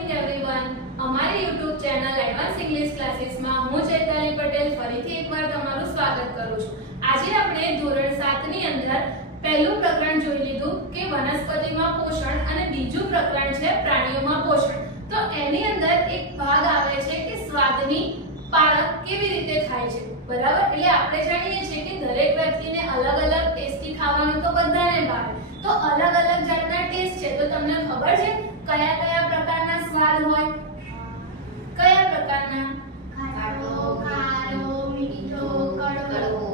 Morning everyone અમારી YouTube channel advance English ક્લાસીસમાં હું ચૈતાલી પટેલ ફરીથી એકવાર તમારું સ્વાગત કરું છું. આજે આપણે ધોરણ 7 ની અંદર પહેલું પ્રકરણ જોઈ લીધું કે વનસ્પતિમાં પોષણ અને બીજું પ્રકરણ છે પ્રાણીઓમાં પોષણ. તો એની અંદર એક ભાગ આવે છે કે સ્વાદની પારખ કેવી રીતે થાય છે. બરાબર? એટલે આપણે જાણીએ છીએ કે દરેક વ્યક્તિને અલગ અલગ ટેસ્ટી ખાવાનું તો બધાને ભાવે. તો અલગ અલગ જાતના ટેસ્ટ છે. તો તમને ખબર છે કયા કયા પ્રકારના સ્વાદ હોય? કયા પ્રકારના? ખાટો ખારો મીઠો કડવો.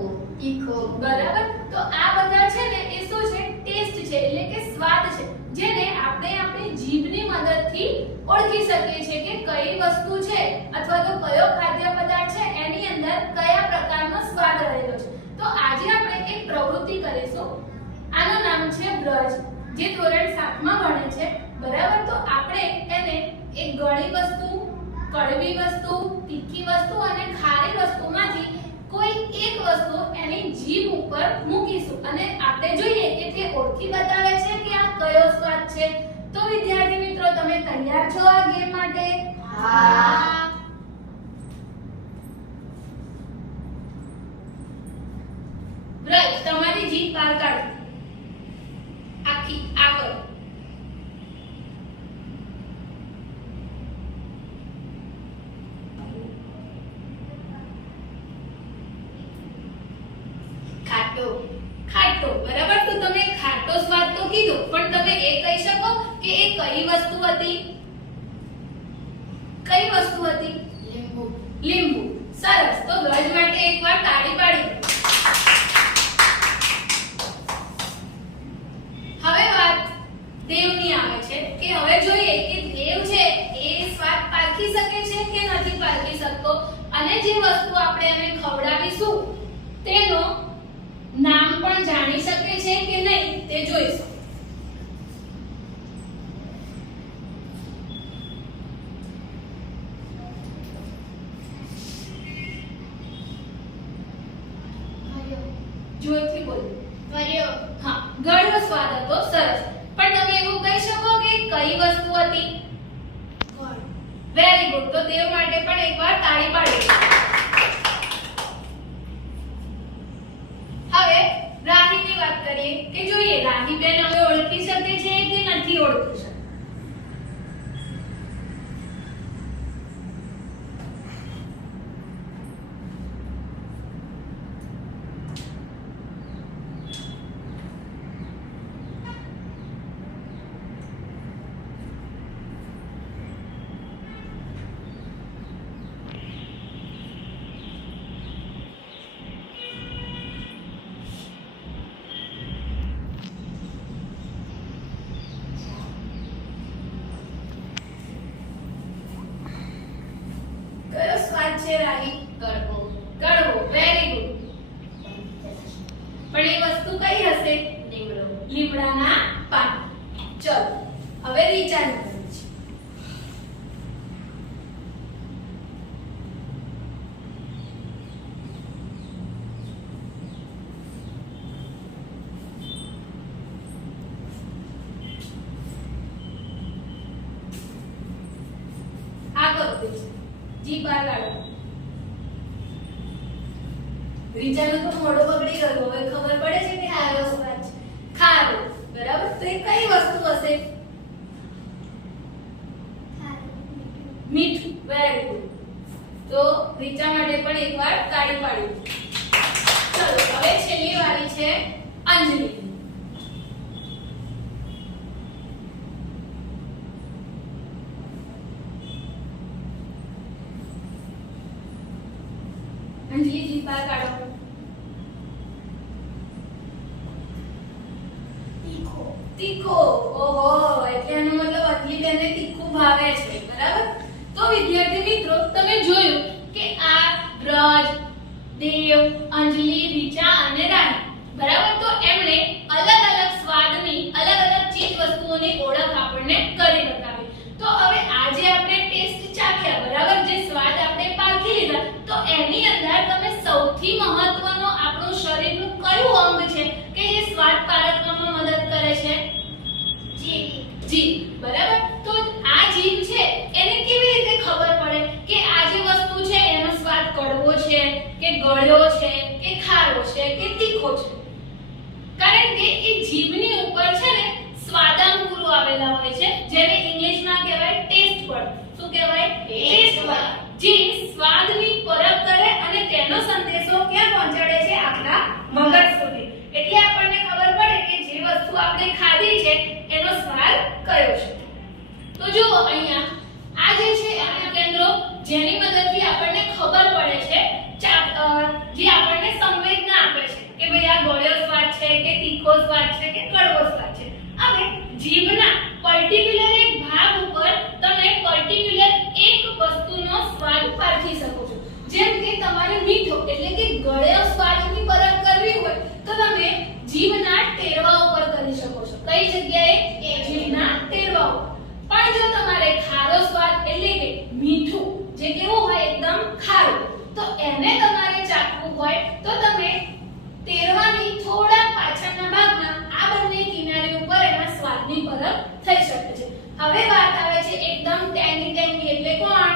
તીખો. બરાબર? તો આ બધા છે ને એ શું છે? ટેસ્ટ છે એટલે કે સ્વાદ છે જેને આપણે આપણી જીભની મદદથી ઓળખી શકીએ છીએ કે કઈ વસ્તુ છે અથવા તો કયો ખાદ્ય પદાર્થ છે એની અંદર કયા પ્રકારનો સ્વાદ રહેલો છે. તો આજે આપણે એક પ્રવૃત્તિ કરીશું. આનું નામ છે બ્રજ જે ધોરણ 7 માં ભણે છે. બરાબર? તો આપણે એને એક ગળી વસ્તુ કડવી વસ્તુ તીખી વસ્તુ અને ખારી વસ્તુમાંથી કોઈ એક વસ્તુ એની જીભ ઉપર મૂકીશું. અને આપણે જોઈએ કે તે ઓળખી બતાવે છે કે આ કયો સ્વાદ છે. તો વિદ્યાર્થી મિત્રો તમે તૈયાર છો આ ગેમ માટે? હા. તમારી જીભ બહાર કાઢો. આખી આગળ ખાટો ખાટો. બરાબર? તો તમે ખાટો સ્વાદ તો કીધો, પણ તમે એ કહી શકો કે એ કઈ વસ્તુ હતી? કઈ વસ્તુ હતી લીંબુ લીંબુ સરસ તો બ્રજ માટે એકવાર તાળી પાડી દો. હવે વાત દેવની આવે છે કે હવે જોઈએ કે દેવ છે એ સ્વાદ પારખી શકે છે કે નથી પારખી શકતો અને જે વસ્તુ આપણે એને ખવડાવીશું તેનો નામ પણ જાણી શકે છે કે નહીં તે જોઈશું જોરથી બોલો. કર્યો હા ગળ્યો સ્વાદ હતો સરસ. પણ તમે એવું કહી શકો કે કઈ વસ્તુ હતી? વેરી ગુડ તો તે માટે પણ એકવાર તાળી પાડી હવે રાહીની વાત કરીએ કે જોઈએ રાહી બેન હવે ઓળખી શકે છે કે નથી ઓળખી શકતી કયો સ્વાદ છે રાહી કડવો વેરી ગુડ પણ એ વસ્તુ કઈ હશે? લીમડો. લીમડાના પાન. ચલો, હવે રીચાની પારી છે આગળ વધે જી બહાર કાઢો રીચાનું તો મોઢું બગડી ગયો. હવે ખબર પડે છે કે ખારો સ્વાદ છે. ખારો. બરાબર? તો એ કઈ વસ્તુ હશે? મીઠું. વેરી ગુડ તો રીચા માટે પણ એકવાર તાળી પાડી. ચલો, હવે છેલ્લી વારી છે અંજલિ. અંજલિ કાઢો. તીખો. તીખો. ઓહો, એટલે એનો મતલબ અંજલિ બેનને તીખું ભાવે છે, બરાબર? તો વિદ્યાર્થી મિત્રો, તમે જોયું કે આ બ્રજ, દેવ, અંજલિ, રીચા અને રાણી, બરાબર? તો એમણે અલગ અલગ સ્વાદની અલગ અલગ ચીજ વસ્તુઓની ઓળખ આપણને કરી બતાવી તો હવે આજે આપણે ટેસ્ટ ચાખ્યા બરાબર જે સ્વાદ આપણે પારખી લીધા તો એની અંદર તમે સૌથી મહત્વનો આપણું શરીરનું કયું અંગ છે કે જે સ્વાદ પારખવામાં મદદ કરે છે જીભ જીભ બરાબર તો આ જીભ છે એ જીભની ઉપર છે ને સ્વાદાંકુરો આવેલા હોય છે જેને ઇંગ્લિશમાં કહેવાય ટેસ્ટ બડ શું કહેવાય? ટેસ્ટ બડ જે સ્વાદની પરખ કરે અને તેનો સંદેશો ક્યાં પહોંચાડે છે? આપણા મગજ સુધી. એટલે આપણને ખબર પડે કે જે વસ્તુ આપણે ખાધી છે એનો સ્વાદ કયો છે. તો જુઓ અહીંયા આ જે છે આ કેન્દ્રો જેની મદદથી આપણને ખબર પડે છે ચા- અ, જે આપણને સંવેદના આપે છે કે ભાઈ આ ગળ્યો સ્વાદ છે કે તીખો સ્વાદ છે કે કડવો સ્વાદ છે. હવે જીભના પર્ટિક્યુલર એક ભાગ ઉપર તમે પર્ટિક્યુલર એક વસ્તુનો સ્વાદ પારખી શકો છો. જેમ કે તમારે મીઠો એટલે કે ગળ્યો સ્વાદની પરખ કરવી હોય તો તમે જીભના ટેરવા ઉપર કરી શકો છો. કઈ જગ્યાએ? જીભના ટેરવા ઉપર. પણ જો તમારે ખારો સ્વાદ એટલે કે મીઠું, જે કેવું હોય, એકદમ ખારું, તો એને તમારે ચાખવું હોય તો તમે તેરવાની થોડા પાછળના ભાગમાં આ બંને કિનારી ઉપર સ્વાદની થઈ શકે છે. હવે વાત આવે છે એકદમ ટેંગી ટેંગી એટલે કોણ?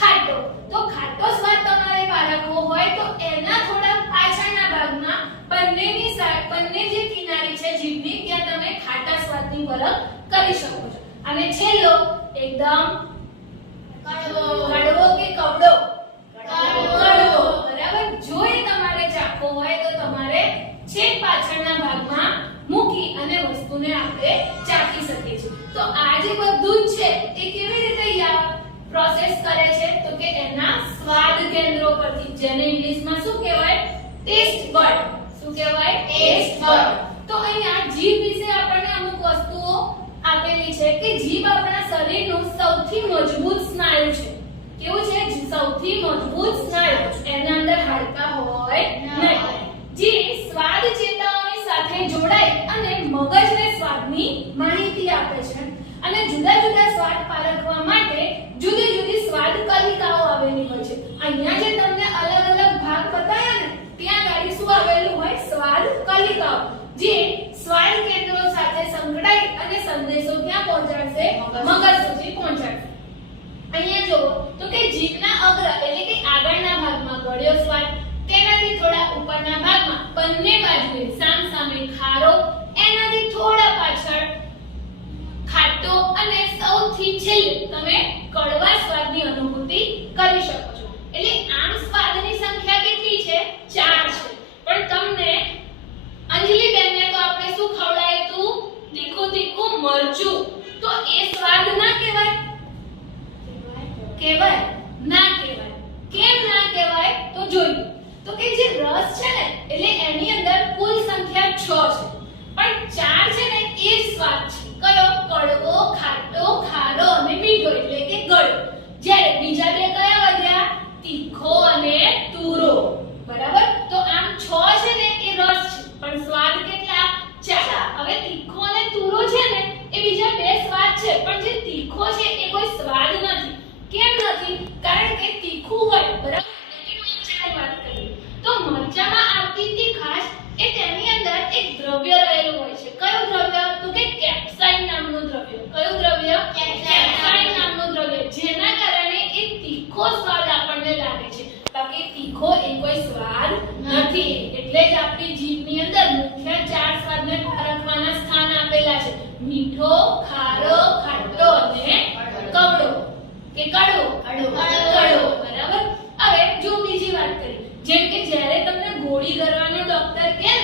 ખાટો. તો ખાટો સ્વાદ તમારે પારખવો હોય તો એના થોડા પાછળના ભાગમાં બંનેની સાઈડ બંને જે કિનારી છે જીભની ત્યાં તમે ખાટા સ્વાદની પરખ કરી શકો છો. અને છેલ્લો, એકદમ કડવો કે કવડો? જેને ઇંગ્લિશમાં શું કહેવાય? Taste bud. શું કહેવાય? Taste bud. તો અહીંયા જીભ વિશે આપણને અમુક વસ્તુઓ આપેલી છે કે જીભ આપણા શરીરનું સૌથી મજબૂત સ્નાયુ છે. કેવું છે? સૌથી મજબૂત સ્નાયુ. એના અંદર હાડકા હોય નહીં. જે સ્વાદ ચેતાઓની સાથે જોડાય અને મગજને સ્વાદની માહિતી આપે છે. અને જુદા જુદા સ્વાદ પારખવા માટે જુદી જુદી સ્વાદ કલિકાઓ આવેલી હોય છે. અહીંયા જે તમને અલગ અલગ ભાગ બતાવ્યા ને ત્યાં ગાડી શું આવેલું હોય? સ્વાદ કલિકાઓ જે સ્વાદ કેન્દ્રો સાથે સંકળાય અને સંદેશો ક્યાં પહોંચાડશે મગજ સુધી. પહોંચાડશે. અહીંયા જો તો કે જીભના અગ્ર એટલે કે આગળના ભાગમાં ગળ્યો સ્વાદ તેનાથી થોડા ઉપરના ભાગમાં બંને બાજુએ સામ સામે ખારો એનાથી થોડા પાછળ ખાટો અને સૌથી છેલ્લે તમે કડવા સ્વાદની અનુભૂતિ કરી શકો એટલે આમ સ્વાદની સંખ્યા કેટલી છે ચાર છે પણ તમને અંજલિ બેનને તો આપણે શું ખવડાયું તું તીખું તીખું મરચું તો એ સ્વાદ ના કહેવાય કહેવાય ના કહેવાય કેમ ના કહેવાય તો જોયું તો કે જે રસ છે ને એટલે એની અંદર કુલ સંખ્યા 6 છે પણ ચાર છે ને એ જ સ્વાદ છે કયો કડવો ખાટો ખારો અને મીઠો એટલે કે ગળ્યો જ્યારે બીજા બે કયા વધ્યા તીખો અને તુરો બરાબર તો આમ 6 છે ને એ રસ છે પણ સ્વાદ કેટલા ચાર હવે તીખો અને તુરો છે ને એ બીજા બે સ્વાદ છે પણ જે તીખો છે એ કોઈ સ્વાદ નથી. કેમ નથી? કારણ કે તીખું હોય, બરાબર? વાત કરીએ તો મરચામાં આવતી તીખાશ એ તેની અંદર એક દ્રવ્ય રહેલું હોય છે. કયું દ્રવ્ય? તો કે કેપ્સાઇન નામનું દ્રવ્ય. કયું દ્રવ્ય? કેપ્સાઇન નામનું દ્રવ્ય. જેના કારણે એ તીખો સ્વાદ આપણને લાગે છે. બાકી તીખો એ કોઈ સ્વાદ નથી. એટલે જ આપણી જીભની અંદર મુખ્ય ચાર સ્વાદને પારખવાના સ્થાન આપેલા છે. મીઠો, ખારો કે કડવો કડવો. બરાબર હવે જો બીજી વાત કરી જેમ કે જ્યારે તમને ગોળી કરવાનું ડોક્ટર કહે